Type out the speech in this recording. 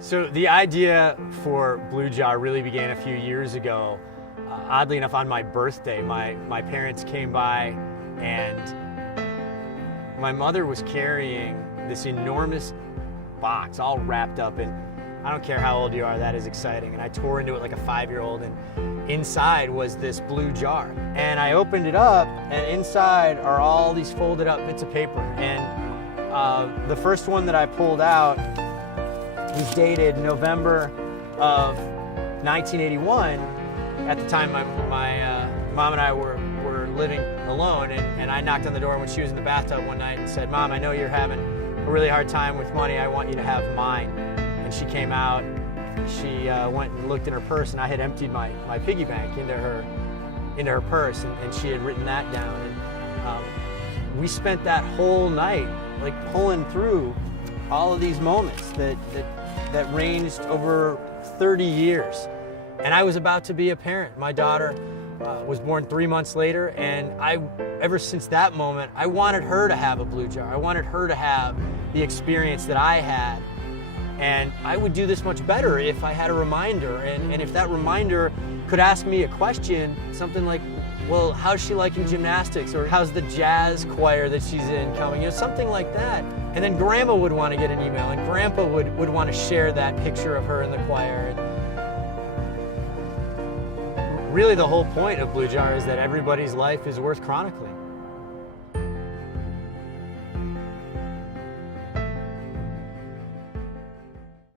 So the idea for BlueJar really began a few years ago. Oddly enough, on my birthday, my parents came by and my mother was carrying this enormous box all wrapped up in, I don't care how old you are, that is exciting. And I tore into it like a 5-year-old, and inside was this blue jar. And I opened it up, and inside are all these folded up bits of paper. And the first one that I pulled out was dated November of 1981. At the time, my mom and I were living alone, and I knocked on the door when she was in the bathtub one night and said, "Mom, I know you're having a really hard time with money. I want you to have mine." And she came out, she went and looked in her purse, and I had emptied my piggy bank into her purse, and she had written that down. And we spent that whole night like pulling through all of these moments that ranged over 30 years. And I was about to be a parent. My daughter was born 3 months later, and ever since that moment, I wanted her to have a blue jar. I wanted her to have the experience that I had. And I would do this much better if I had a reminder, and if that reminder could ask me a question, something like, well, how's she liking gymnastics? Or how's the jazz choir that she's in coming? You know, something like that. And then Grandma would want to get an email, and Grandpa would want to share that picture of her in the choir. Really, the whole point of BlueJar is that everybody's life is worth chronicling.